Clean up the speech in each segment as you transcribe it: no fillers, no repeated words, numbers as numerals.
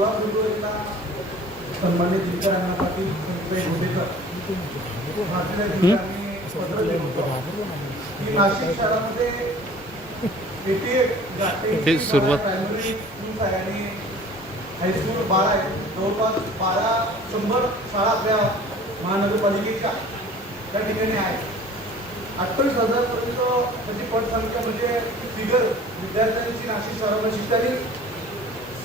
16 फेब्रुवारीला सन्मानित जिल्हाधिकारी पाटील संजय गोंडेकर भारतीय दिवशी आम्ही पत्र लिहिलं होतं की नाशिक शहरामध्ये 88 सुरुवात प्रायमरी स्कूल्स आहे आणि हायस्कूल 12 आहे. जवळपास 100 शाळा आपल्या महानगरपालिकेच्या त्या ठिकाणी आहे. 28,000 पर्यंत त्याची पटसंख्या म्हणजे फिगर विद्यार्थ्यांची नाशिक शहरामध्ये शिकणारी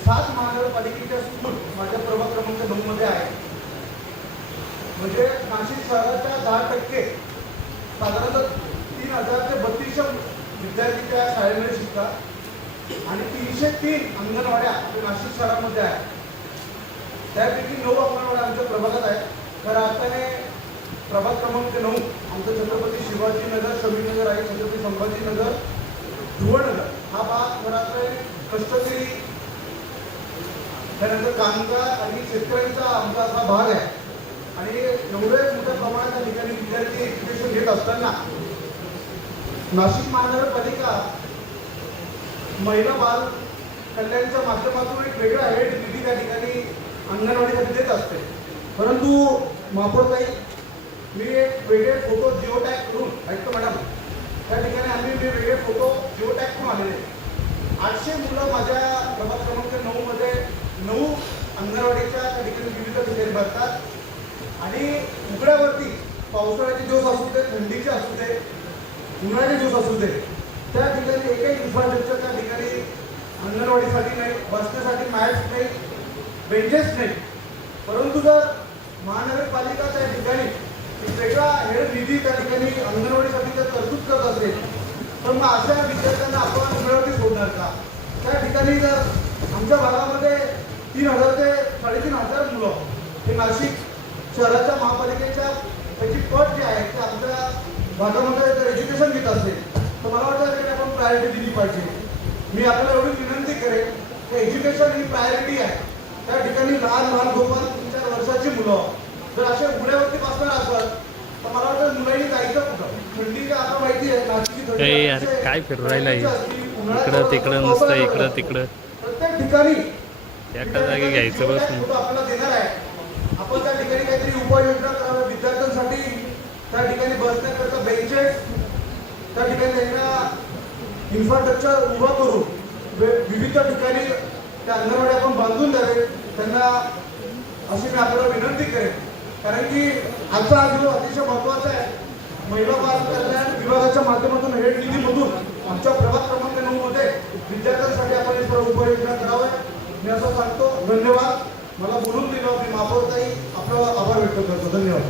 7 महानगरपालिकेच्या स्कूल माझ्या प्रभाग क्रमांक 9 मध्ये आहे. म्हणजे नाशिक शहराच्या 10% साधारणतः 3,000 ते 3,200 विद्यार्थी त्या शाळेमध्ये शिकतात आणि 303 अंगणवाड्या नाशिक शहरामध्ये आहे. त्यापैकी 9 अंगणवाड्या आमच्या प्रभागात आहेत. खरं अर्थाने प्रभाग क्रमांक 9 आमचं छत्रपती शिवाजीनगर, शमीनगर आहे, छत्रपती संभाजीनगर, ध्रुवनगर हा भाग खरं कष्टकरी त्यानंतर कामगार आणि शेतकऱ्यांचा आमचा असा भाग आहे. आणि एवढे मोठ्या प्रमाणात त्या ठिकाणी विद्यार्थी एज्युकेशन घेत असताना नाशिक महानगरपालिका महिला बाल कल्याणच्या माध्यमातून एक वेगळा हेड निधी त्या ठिकाणी अंगणवाडीसाठी देत असते. परंतु महापौरताई मी एक वेगळे फोटो जिओ टॅग करून ऐकतो मॅडम, त्या ठिकाणी आम्ही वेगळे फोटो जिओ टॅग करून आलेले 800 मुलं माझ्या प्रभाग क्रमांक 9 मध्ये 9 अंगणवाडीच्या त्या ठिकाणी विविध ठिकाणी भरतात आणि उघड्यावरती पावसाळ्याचे दिवस असू दे, थंडीचे असू दे, उन्हाळ्याचे दिवस असू दे, त्या ठिकाणी एकही इन्फ्रास्ट्रक्चर त्या ठिकाणी अंगणवाडीसाठी नाही, बसण्यासाठी मॅट्स नाही, बेंचेस नाही. परंतु जर महानगरपालिका त्या ठिकाणी वेगळा हेड निधी त्या ठिकाणी अंगणवाडीसाठी जर तरतूद करत असेल तर मग अशा विद्यार्थ्यांना आपण उघड्यावरती सोडणार का? त्या ठिकाणी जर आमच्या भागामध्ये 3,000 ते 3,500 मुलं हे नाशिक शहराच्या महापालिकेच्या त्याची पट जी आहे ते आमच्या भागामध्ये जर एज्युकेशन घेत असेल तर मला वाटतं की आपण प्रायोरिटी दिली पाहिजे. मी आपल्याला एवढी विनंती करेन की एज्युकेशन ही प्रायोरिटी आहे. त्या ठिकाणी लहान लहान 2-4 वर्षाची मुलं जर अशा उघड्यावरती बसणार असतात तर मला वाटतं मुलांनी जायचं कुठं? थंडी आता माहिती आहे नाशिकची थंडी काय फिरू राहिला इकडं तिकडं नुसतं इकडं तिकडं प्रत्येक ठिकाणी एका जागी घ्यायचं बस आपल्याला देणार आहे. आपण त्या ठिकाणी काहीतरी उपाययोजना कराव्या विद्यार्थ्यांसाठी. त्या ठिकाणी बसण्याकरता बेंचेस, त्या ठिकाणी त्यांना इन्फ्रास्ट्रक्चर उभं करून विविध ठिकाणी त्या अंगणवाड्या आपण बांधून द्यावे त्यांना, अशी मी आपल्याला विनंती करेन. कारण की आजचा हा दिवस अतिशय महत्त्वाचा आहे. महिला बाल कल्याण विभागाच्या माध्यमातून हेड निधीमधून आमच्या प्रभाग क्रमांक 9 मध्ये विद्यार्थ्यांसाठी आपण हे सर्व उपाययोजना कराव्या मी असं सांगतो. धन्यवाद. मला बोलून दिलं मी महापौरताई आपला आभार व्यक्त करतो. धन्यवाद.